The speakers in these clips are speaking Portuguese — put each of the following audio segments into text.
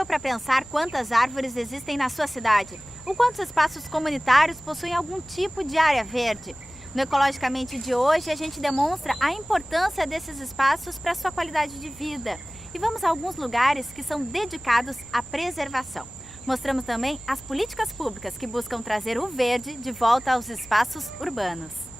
parou para pensar quantas árvores existem na sua cidade? Ou quantos espaços comunitários possuem algum tipo de área verde? No Ecologicamente de hoje, a gente demonstra a importância desses espaços para a sua qualidade de vida. E vamos a alguns lugares que são dedicados à preservação. Mostramos também as políticas públicas que buscam trazer o verde de volta aos espaços urbanos.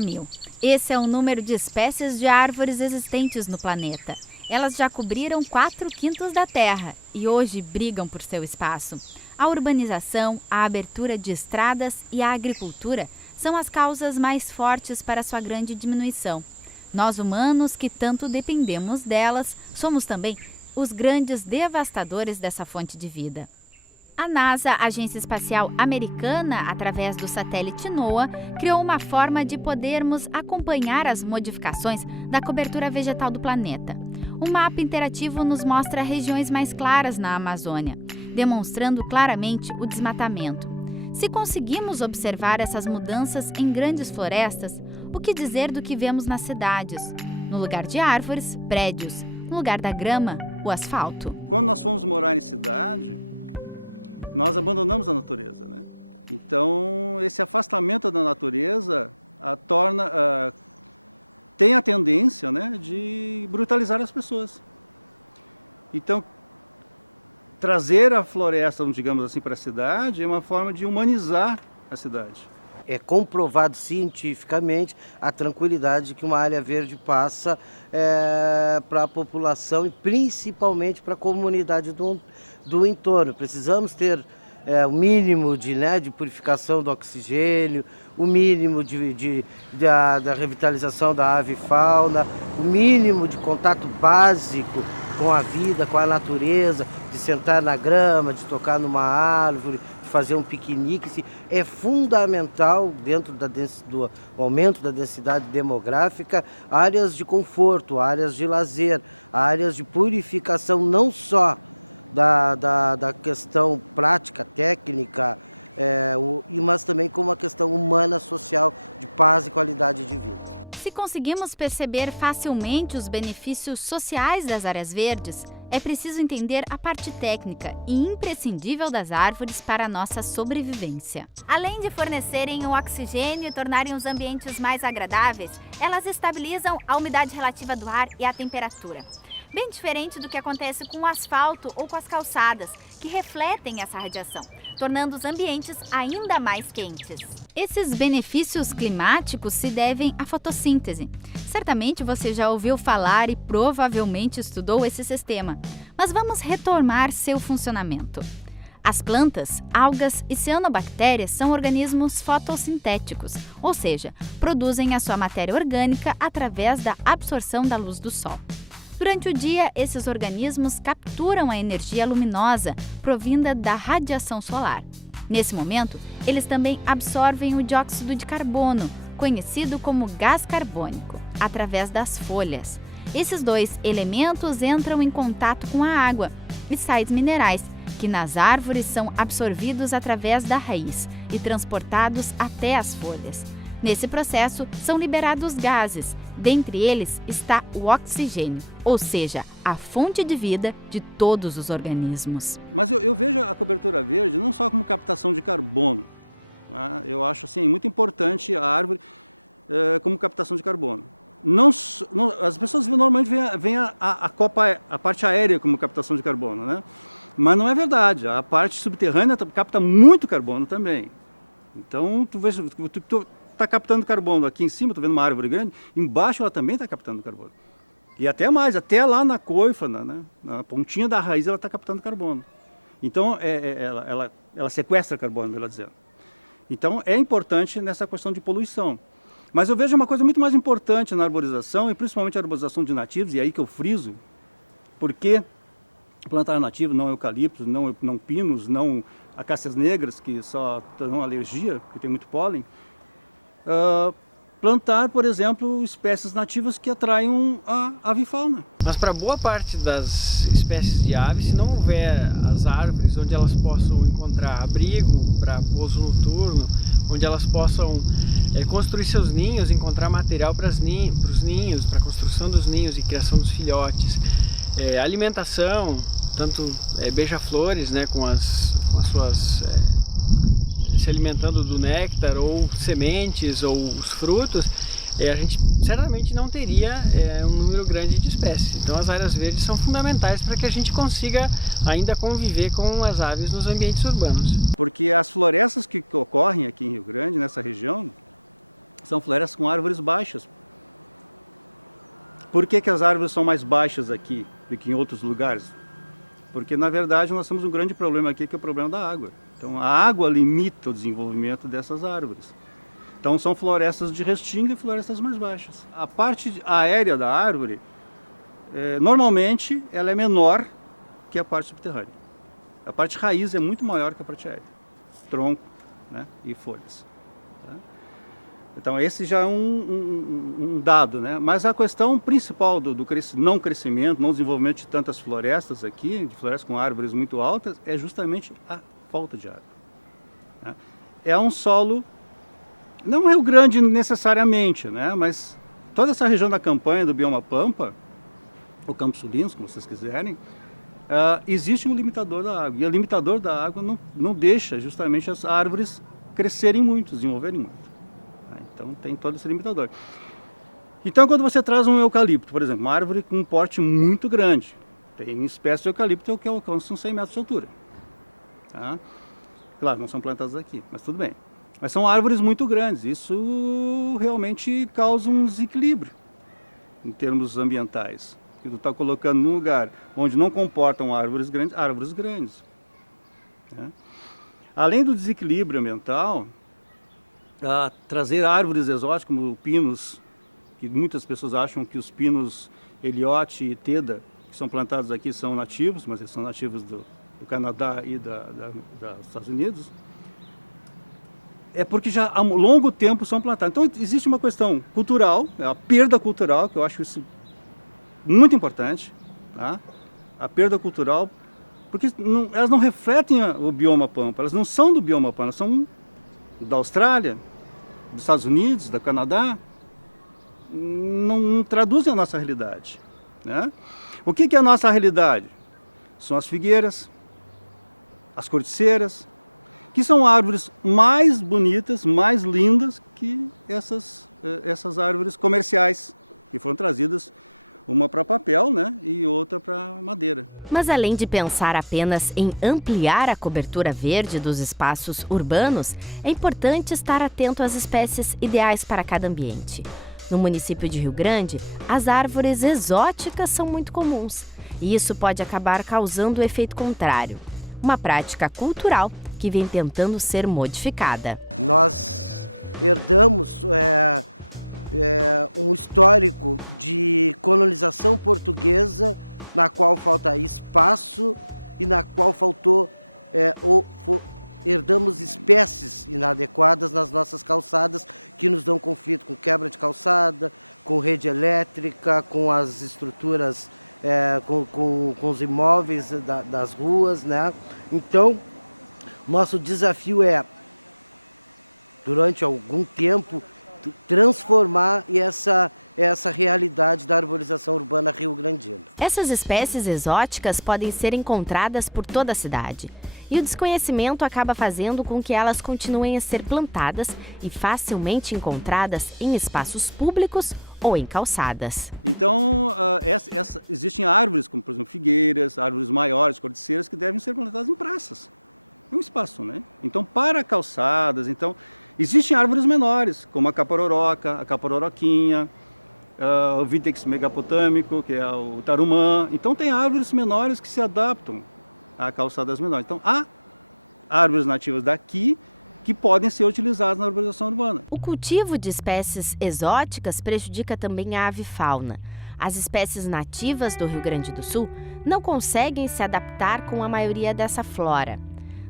Mil. Esse é o número de espécies de árvores existentes no planeta. Elas já cobriram 4/5 da Terra e hoje brigam por seu espaço. A urbanização, a abertura de estradas e a agricultura são as causas mais fortes para sua grande diminuição. Nós humanos, que tanto dependemos delas, somos também os grandes devastadores dessa fonte de vida. A NASA, a Agência Espacial Americana, através do satélite NOAA, criou uma forma de podermos acompanhar as modificações da cobertura vegetal do planeta. O mapa interativo nos mostra regiões mais claras na Amazônia, demonstrando claramente o desmatamento. Se conseguimos observar essas mudanças em grandes florestas, o que dizer do que vemos nas cidades? No lugar de árvores, prédios. No lugar da grama, o asfalto. Quando nós fomos morar em cidade, nós abandonamos a natureza, né? Então, esse afastamento da natureza tem a tendência, né, de brutalizar as pessoas. Então, trazer a floresta, digamos assim, para a cidade é uma forma de humanizar a cidade. É comprovado cientificamente a tranquilidade que uma área verde passa para a população e principalmente para a comunidade do entorno. Precisamos ter o mínimo de purificação do oxigênio, o mínimo da revitalização da ave e fauna, o mínimo de contato básico com a vida, com a natureza, de sentar na grama, de tocar numa árvore, de fazer um piquenique. É fundamental, dentro do aumento da densidade demográfica, áreas de conforto, áreas de lazer, áreas de purificação, não só da questão prática, técnica, mas também como uma questão humana, social, de paz e qualidade de vida. Se conseguimos perceber facilmente os benefícios sociais das áreas verdes, é preciso entender a parte técnica e imprescindível das árvores para a nossa sobrevivência. Além de fornecerem o oxigênio e tornarem os ambientes mais agradáveis, elas estabilizam a umidade relativa do ar e a temperatura. Bem diferente do que acontece com o asfalto ou com as calçadas, que refletem essa radiação, tornando os ambientes ainda mais quentes. Esses benefícios climáticos se devem à fotossíntese. Certamente você já ouviu falar e provavelmente estudou esse sistema, mas vamos retomar seu funcionamento. As plantas, algas e cianobactérias são organismos fotossintéticos, ou seja, produzem a sua matéria orgânica através da absorção da luz do sol. Durante o dia, esses organismos capturam a energia luminosa provinda da radiação solar. Nesse momento, eles também absorvem o dióxido de carbono, conhecido como gás carbônico, através das folhas. Esses dois elementos entram em contato com a água e sais minerais, que nas árvores são absorvidos através da raiz e transportados até as folhas. Nesse processo, são liberados gases, dentre eles está o oxigênio, ou seja, a fonte de vida de todos os organismos. Mas eu vejo a cobertura verde não só como captação de carbono, né? Eu acho assim, muito importante a árvore como captação de carbono. As pessoas normalmente veem a parte aérea como captação de carbono, né? Mas não é verdade, a parte subterrânea capta muito carbono também. Então, tu está captando carbono aqui em cima, estou vendo uma árvore grande, embaixo ela também está captando carbono. E até mais, até lá na coifa, né, na pontinha da raiz, ela está captando carbono. Então, ela sequestra carbono, melhor dizendo. Então é importante nessa questão de poluição. Mas eu vejo uma coisa muito mais importante na arborização, e principalmente a arborização de nativos, e aí que eu friso, porque plantar nativo, não eucaliptos, não pinos, não acácias negras, que só dão alergia, porque tem muito pólen. Plantar, por exemplo, espécies nativas que atraiam a avifauna. Mas para boa parte das espécies de aves, se não houver as árvores onde elas possam encontrar abrigo para pouso noturno, onde elas possam construir seus ninhos, encontrar material para os ninhos, para a construção dos ninhos e criação dos filhotes, alimentação, tanto beija-flores, né, com as suas se alimentando do néctar ou sementes ou os frutos, a gente certamente não teria um número grande de espécies. Então as áreas verdes são fundamentais para que a gente consiga ainda conviver com as aves nos ambientes urbanos. Porque as florestas que ocorrem aqui em Rio Grande, nessa região, são florestas com árvores baixas. Por que as árvores são mais baixas aqui do que em outros lugares? Porque na verdade nós temos um grande problema aqui, que é o problema da água. Então a água limita o desenvolvimento dessas árvores. Então são florestas de restinga e florestas mais baixas. A parte aérea da árvore, normalmente ela é menor que a parte subterrânea. A parte raiz é muito maior que a parte aérea. Tronco, né, e folhas. Tá? Então esse já é um dado, né? Mas a questão principal do não crescimento, não desenvolvimento de tantas florestas aqui, de florestas com árvores muito altas, é justamente a falta de água. Né? É um solo, não Rio Grande necessariamente, né? Mas toda essa região da campanha do bioma Pampa, ou Campos Sulinos, como vocês quiserem, existe um limitador da água. E o limitador da água não deixa justamente as árvores crescerem muito, desenvolverem muito. Então tem todo esse limitador. Então quando você traz um eucalipto, por exemplo, uma árvore com um porte muito grande, tem espécies de eucalipto que alcançam 100 metros de altura. Tá? Claro, não são plantadas aqui, mas tudo bem. Mas são árvores muito grandes, isso realmente causa um desequilíbrio em termos ambientais. Que tu está colocando num lugar onde não comportam árvores grandes. Né? Além do desequilíbrio ambiental, trazer árvores exóticas como pinos, que muitas pessoas acham que os pinos Elliott e Teda, que são plantados aqui, são nativos, mas eles são nativos do Canadá e dos Estados Unidos, é porque já há longo tempo são plantados. Então existe uma questão cultural, a perda cultural, que eu acho isso muito importante, tá? A perda cultural, porque elas não refletem o bioma Pampa, elas não são do bioma Pampa, elas são da Austrália, dos Estados Unidos, do Canadá, não traduzem a nossa realidade. Né? O que é a nossa realidade? São as figueiras, as corticeiras, que são árvores mais bonitas, mais lindas que essas árvores comerciais, que foram trazidas uma para papel, né, e outra para madeira. Mas além de pensar apenas em ampliar a cobertura verde dos espaços urbanos, é importante estar atento às espécies ideais para cada ambiente. No município de Rio Grande, as árvores exóticas são muito comuns, e isso pode acabar causando o efeito contrário, uma prática cultural que vem tentando ser modificada. Nós herdamos um histórico de colonização portuguesa na qual falta espaço e na qual herdamos espécies inadequadas nas nossas calçadas que nos dão conflito com quebra de calçada, com rede elétrica, com as estruturas, com os imóveis das ruas, né? Então, nosso desafio é, durante algum tempo, transformar essa realidade da arborização urbana rio-grandina. Essas espécies exóticas podem ser encontradas por toda a cidade. E o desconhecimento acaba fazendo com que elas continuem a ser plantadas e facilmente encontradas em espaços públicos ou em calçadas. Então, existem árvores, como por exemplo figueiras, árvores maiores, corticeiras, que devem ser plantadas em praças. É um espaço, né? Então, para calçadas, existem árvores menores, como a capororoca, a capororoquinha, o Vitex megapotâmico, que é o tarumã. Então, tem árvores menores que se adaptam a calçadas menores. Então, há árvores nativas daqui que podem ser utilizadas na arborização urbana. O cultivo de espécies exóticas prejudica também a avifauna. As espécies nativas do Rio Grande do Sul não conseguem se adaptar com a maioria dessa flora.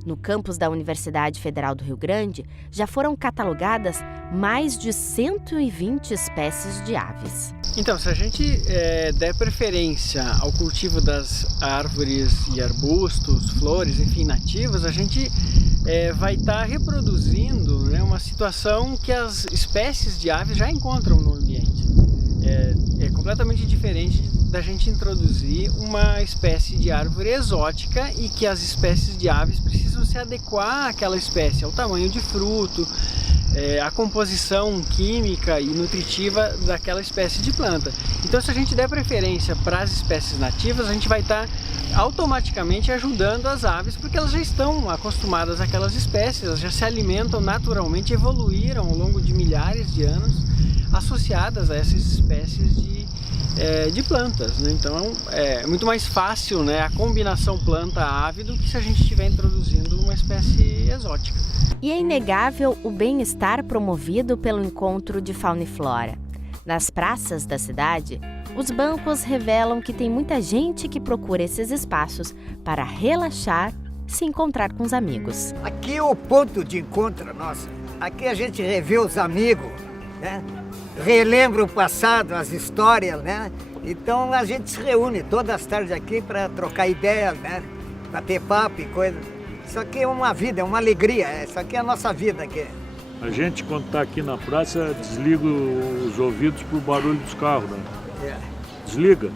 No campus da Universidade Federal do Rio Grande, já foram catalogadas mais de 120 espécies de aves. Então, se a gente der preferência ao cultivo das árvores e arbustos, flores, enfim, nativas, a gente vai estar reproduzindo, né, uma situação que as espécies de aves já encontram no ambiente. É completamente diferente da gente introduzir uma espécie de árvore exótica e que as espécies de aves precisam se adequar àquela espécie, ao tamanho de fruto, à composição química e nutritiva daquela espécie de planta. Então, se a gente der preferência para as espécies nativas, a gente vai estar automaticamente ajudando as aves, porque elas já estão acostumadas àquelas espécies, elas já se alimentam naturalmente, evoluíram ao longo de milhares de anos associadas a essas espécies de plantas, né? Então é muito mais fácil, né, a combinação planta-ave do que se a gente estiver introduzindo uma espécie exótica. E é inegável o bem-estar promovido pelo encontro de fauna e flora. Nas praças da cidade, os bancos revelam que tem muita gente que procura esses espaços para relaxar e se encontrar com os amigos. Aqui é o ponto de encontro nosso. Aqui a gente revê os amigos, né? Relembra o passado, as histórias, né? Então a gente se reúne todas as tardes aqui para trocar ideias, né? Bater papo e coisa. Isso aqui é uma vida, é uma alegria. Isso aqui é a nossa vida aqui. A gente, quando está aqui na praça, desliga os ouvidos para o barulho dos carros, né? Desliga.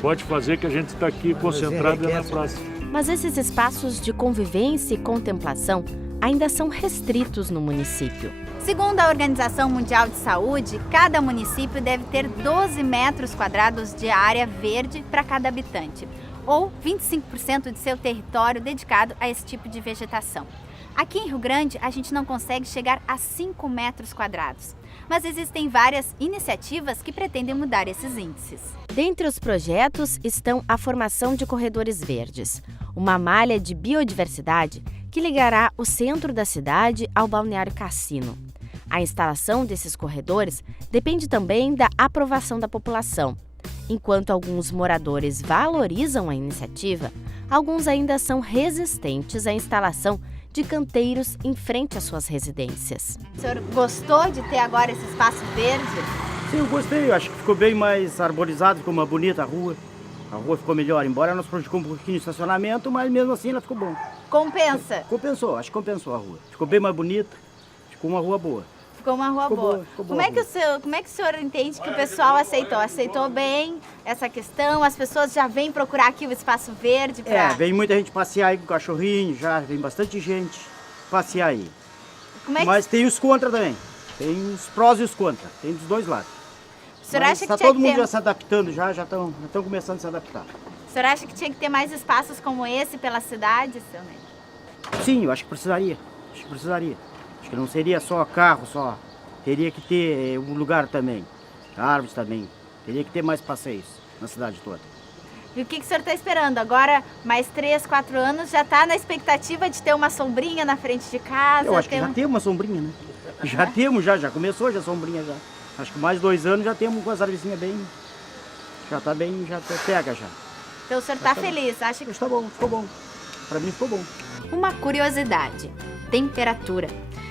Pode fazer que a gente está aqui concentrado na praça. Mas esses espaços de convivência e contemplação ainda são restritos no município. Segundo a Organização Mundial de Saúde, cada município deve ter 12 metros quadrados de área verde para cada habitante, ou 25% de seu território dedicado a esse tipo de vegetação. Aqui em Rio Grande, a gente não consegue chegar a 5 metros quadrados, mas existem várias iniciativas que pretendem mudar esses índices. Dentre os projetos estão a formação de corredores verdes, uma malha de biodiversidade que ligará o centro da cidade ao Balneário Cassino. A instalação desses corredores depende também da aprovação da população. Enquanto alguns moradores valorizam a iniciativa, alguns ainda são resistentes à instalação de canteiros em frente às suas residências. O senhor gostou de ter agora esse espaço verde? Sim, eu gostei. Eu acho que ficou bem mais arborizado, ficou mais bonita a rua. A rua ficou melhor, embora nós prejudicamos um pouquinho de estacionamento, mas mesmo assim ela ficou bom. Compensa? Compensou, acho que compensou a rua. Ficou bem mais bonita, ficou uma rua boa. Ficou uma rua boa. Como é que o senhor entende que o pessoal aceitou? Aceitou bem essa questão? As pessoas já vêm procurar aqui o espaço verde? Vem muita gente passear aí com o cachorrinho, já vem bastante gente passear aí. Mas tem os contra também. Tem os prós e os contra. Tem dos dois lados. O senhor acha que tá todo mundo já se adaptando, já estão começando a se adaptar. O senhor acha que tinha que ter mais espaços como esse pela cidade, seu Ney? Sim, eu acho que precisaria. Acho que não seria só carro, só. Teria que ter um lugar também. Árvores também. Teria que ter mais passeios na cidade toda. E o que o senhor está esperando? Agora, mais 3, 4 anos, já está na expectativa de ter uma sombrinha na frente de casa? Eu acho que já temos uma sombrinha, né? Já temos, já começou já a sombrinha já. Acho que mais 2 anos já temos com as árvorezinhas bem... Já está bem, já pega já. Então o senhor está feliz? Acha que... Está bom, ficou bom. Para mim ficou bom. Uma curiosidade. Temperatura.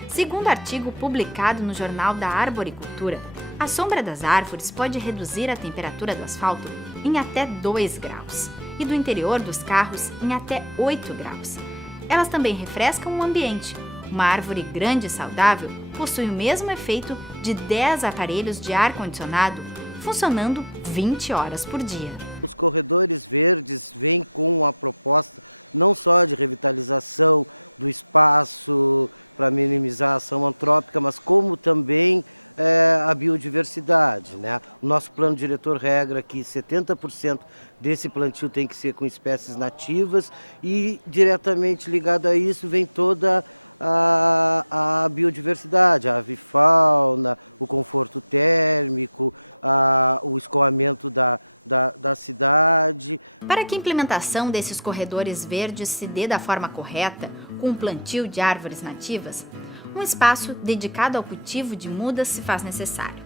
Segundo artigo publicado no Jornal da Arboricultura, a sombra das árvores pode reduzir a temperatura do asfalto em até 2 graus e do interior dos carros em até 8 graus. Elas também refrescam o ambiente. Uma árvore grande e saudável possui o mesmo efeito de 10 aparelhos de ar-condicionado funcionando 20 horas por dia. Os corredores verdes vêm com a proposta não só de revitalização do espaço para minimizar a ação antrópica, mas como também a biodiversidade, né? O nosso plano diretor regra que 70% desse plantio tem que ser com espécies nativas e diretamente ligado a isso vem toda a biodiversidade, a avifauna, o conforto térmico, o escoamento da cidade. Para que a implementação desses corredores verdes se dê da forma correta, com o plantio de árvores nativas, um espaço dedicado ao cultivo de mudas se faz necessário.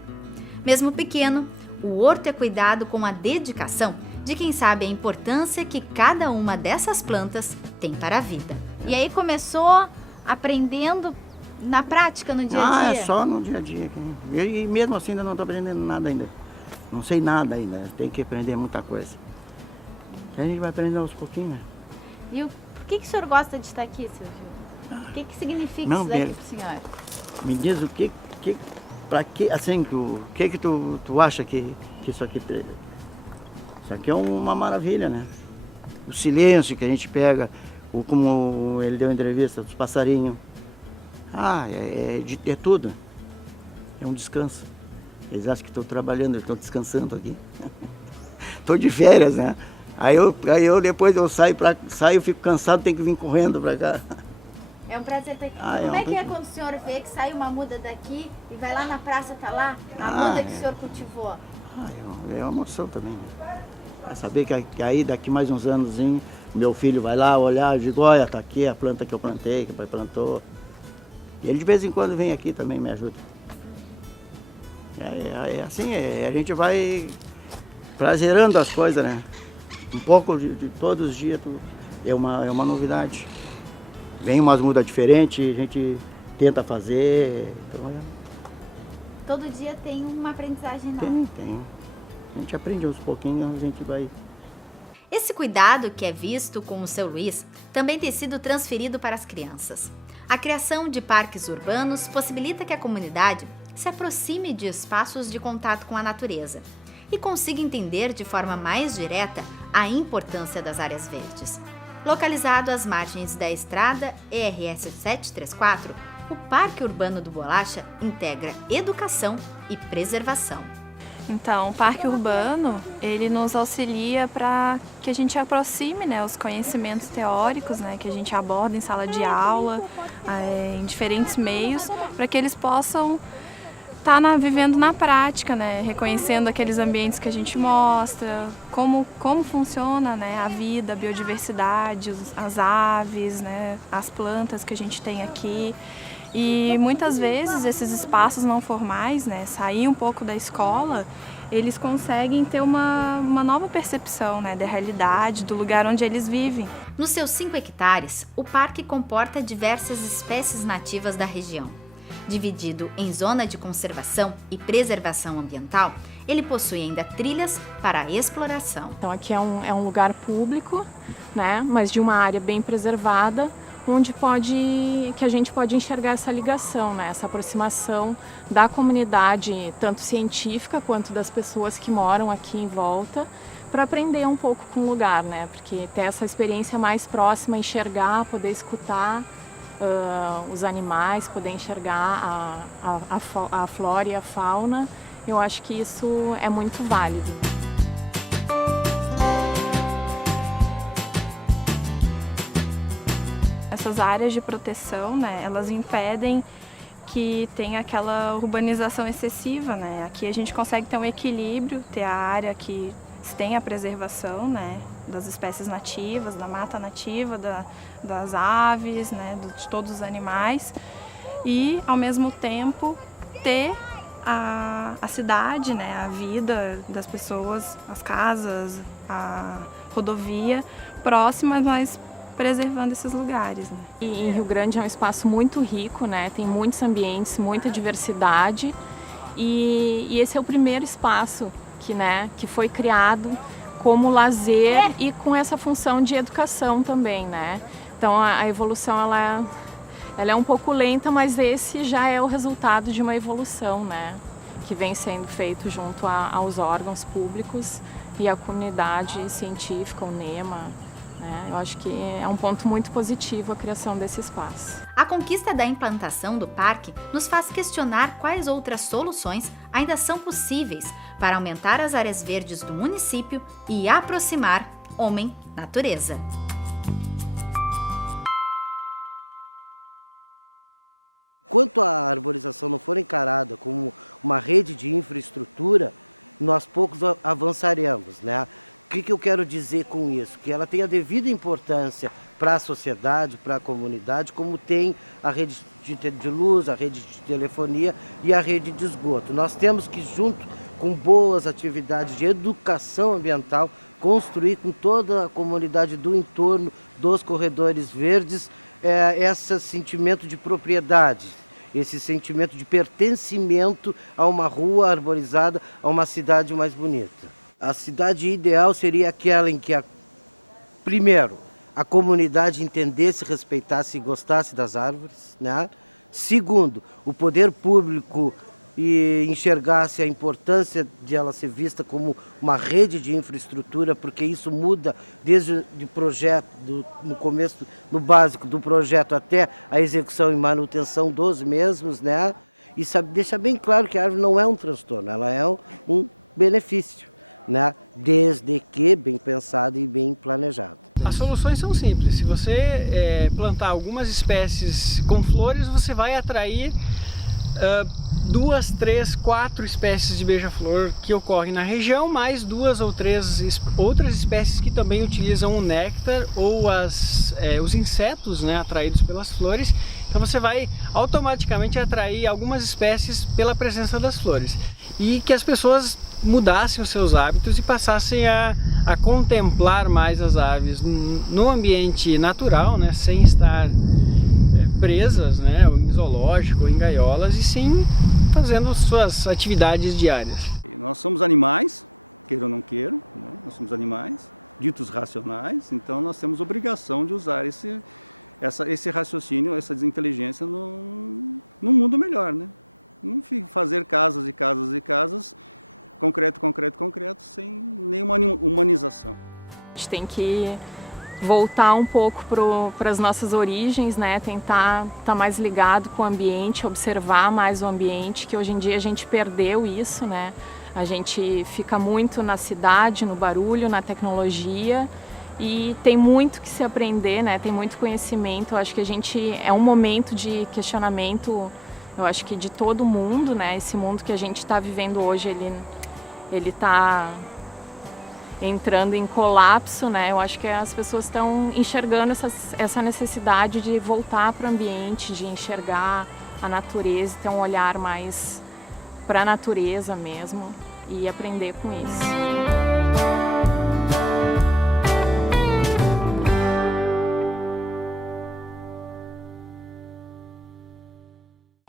Mesmo pequeno, o horto é cuidado com a dedicação de quem sabe a importância que cada uma dessas plantas tem para a vida. E aí começou aprendendo na prática, no dia a dia? É só no dia a dia. E mesmo assim ainda não estou aprendendo nada ainda. Não sei nada ainda, tem que aprender muita coisa. A gente vai aprender aos pouquinhos. E por que o senhor gosta de estar aqui, Silvio? O que significa isso daqui para o senhor? Me diz o que para que, assim, o que tu acha que isso aqui... Isso aqui é uma maravilha, né? O silêncio que a gente pega, como ele deu entrevista dos passarinhos. É tudo. É um descanso. Eles acham que estou trabalhando, eu estou descansando aqui. Estou de férias, né? Aí eu depois eu saio, fico cansado, tenho que vir correndo para cá. É um prazer ter aqui. Como é que é quando o senhor vê que sai uma muda daqui e vai lá na praça, tá lá a muda que o senhor cultivou? É uma emoção também. Né? Saber que aí daqui mais uns anos, meu filho vai lá olhar e digo, olha, tá aqui a planta que eu plantei, que o pai plantou. E ele de vez em quando vem aqui também, me ajuda. Assim, a gente vai prazerando as coisas, né? Um pouco de todos os dias é uma novidade. Vem umas mudas diferentes, a gente tenta fazer. Então, Todo dia tem uma aprendizagem nova. Tem. A gente aprende uns pouquinhos, a gente vai... Esse cuidado que é visto com o seu Luiz também tem sido transferido para as crianças. A criação de parques urbanos possibilita que a comunidade se aproxime de espaços de contato com a natureza e consiga entender de forma mais direta a importância das áreas verdes. Localizado às margens da estrada ERS 734, o Parque Urbano do Bolacha integra educação e preservação. Então, o Parque Urbano, ele nos auxilia para que a gente aproxime, né, os conhecimentos teóricos, né, que a gente aborda em sala de aula, em diferentes meios, para que eles possam estar vivendo na prática, né, reconhecendo aqueles ambientes que a gente mostra, como funciona, né, a vida, a biodiversidade, as aves, né, as plantas que a gente tem aqui. E muitas vezes esses espaços não formais, né, sair um pouco da escola, eles conseguem ter uma nova percepção, né, da realidade, do lugar onde eles vivem. Nos seus 5 hectares, o parque comporta diversas espécies nativas da região. Dividido em zona de conservação e preservação ambiental, ele possui ainda trilhas para a exploração. Então aqui é um lugar público, né, mas de uma área bem preservada, onde que a gente pode enxergar essa ligação, né? Essa aproximação da comunidade, tanto científica quanto das pessoas que moram aqui em volta, para aprender um pouco com o lugar, né? Porque ter essa experiência mais próxima, enxergar, poder escutar os animais, poder enxergar a flora e a fauna, eu acho que isso é muito válido. Essas áreas de proteção, né, elas impedem que tenha aquela urbanização excessiva, né? Aqui a gente consegue ter um equilíbrio, ter a área que tem a preservação, né, das espécies nativas, da mata nativa, das aves, né, de todos os animais, e ao mesmo tempo ter a cidade, né, a vida das pessoas, as casas, a rodovia próximas, mas preservando esses lugares. Né? E em Rio Grande é um espaço muito rico, né? Tem muitos ambientes, muita diversidade, e esse é o primeiro espaço que foi criado como lazer e com essa função de educação também, né? Então a evolução ela é um pouco lenta, mas esse já é o resultado de uma evolução, né? Que vem sendo feito junto aos órgãos públicos e à comunidade científica, o NEMA. Eu acho que é um ponto muito positivo a criação desse espaço. A conquista da implantação do parque nos faz questionar quais outras soluções ainda são possíveis para aumentar as áreas verdes do município e aproximar homem-natureza. Enquanto a arborização não for encarada como uma rede de infraestrutura, nós poucos avançaremos, né? O que eu quero dizer com isso? Que ela tem a devida importância para a sociedade, para a comunidade, como tem a rede de luz, a rede de telefonia e a rede de esgoto. Nós temos que, junto com boas atividades de educação ambiental, construir com toda a comunidade do entorno dos corredores verdes esse sentimento de propriedade, esse sentimento de pertencimento a uma rua arborizada, a uma cidade mais bonita. A cidade ideal seria aquela em que, primeiro, a comunidade entendesse, respeitasse e gostasse das árvores, né? Segundo, o poder público enxergasse a importância de ela ser vista como uma rede de infraestrutura, porque isso muda desde o projeto, no começo, no básico do projeto até a execução e manutenção dos mesmos, né? E deixar bem claro que a árvore não é um transtorno, ela é um benefício, né? Desde que bem pensado e bem planejado. As soluções são simples. Se você plantar algumas espécies com flores, você vai atrair 2, 3, 4 espécies de beija-flor que ocorrem na região, mais 2 ou 3 outras espécies que também utilizam o néctar ou os insetos, né, atraídos pelas flores. Então você vai automaticamente atrair algumas espécies pela presença das flores. E que as pessoas mudassem os seus hábitos e passassem a contemplar mais as aves no ambiente natural, né, sem estar presas, né, ou em zoológico ou em gaiolas, e sim fazendo suas atividades diárias. Nós somos animais, queira ou não queira, né? Nós somos animais, ditos racionais, então nós temos obrigação de usar esse raciocínio, essa inteligência num mundo melhor, né? Não fazer casas e casas e casas, concreto, concreto, concreto, sem nenhuma humanização. A gente tem que voltar um pouco para as nossas origens, né? Tentar estar mais ligado com o ambiente, observar mais o ambiente, que hoje em dia a gente perdeu isso, né? A gente fica muito na cidade, no barulho, na tecnologia, e tem muito que se aprender, né? Tem muito conhecimento. Eu acho que é um momento de questionamento, eu acho que de todo mundo, né? Esse mundo que a gente está vivendo hoje, ele está entrando em colapso, né? Eu acho que as pessoas estão enxergando essa necessidade de voltar para o ambiente, de enxergar a natureza, ter um olhar mais para a natureza mesmo e aprender com isso.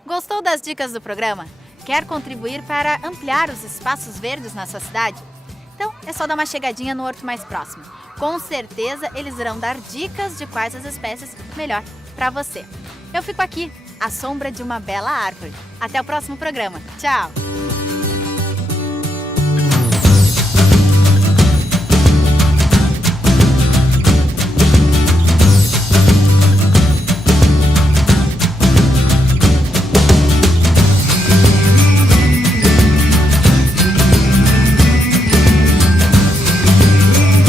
Gostou das dicas do programa? Quer contribuir para ampliar os espaços verdes na sua cidade? Então, é só dar uma chegadinha no horto mais próximo. Com certeza, eles irão dar dicas de quais as espécies melhor para você. Eu fico aqui, à sombra de uma bela árvore. Até o próximo programa. Tchau!